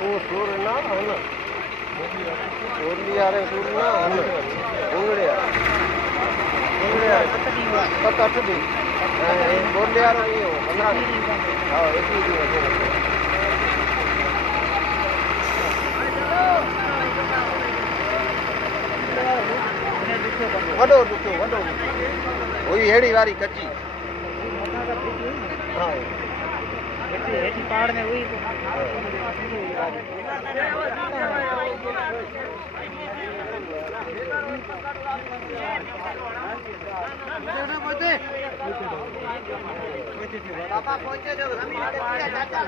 वो सूर ना है उर्ली आ रहे सूर ना उंगड़े सत अठ दी बोले आ रही हो 15 हाँ 21 दी वडो दुखो वडो वही हेड़ी वारी कच्ची हाँ हेठी पहाड़ में हुई पापा पहुंचे जो चाचा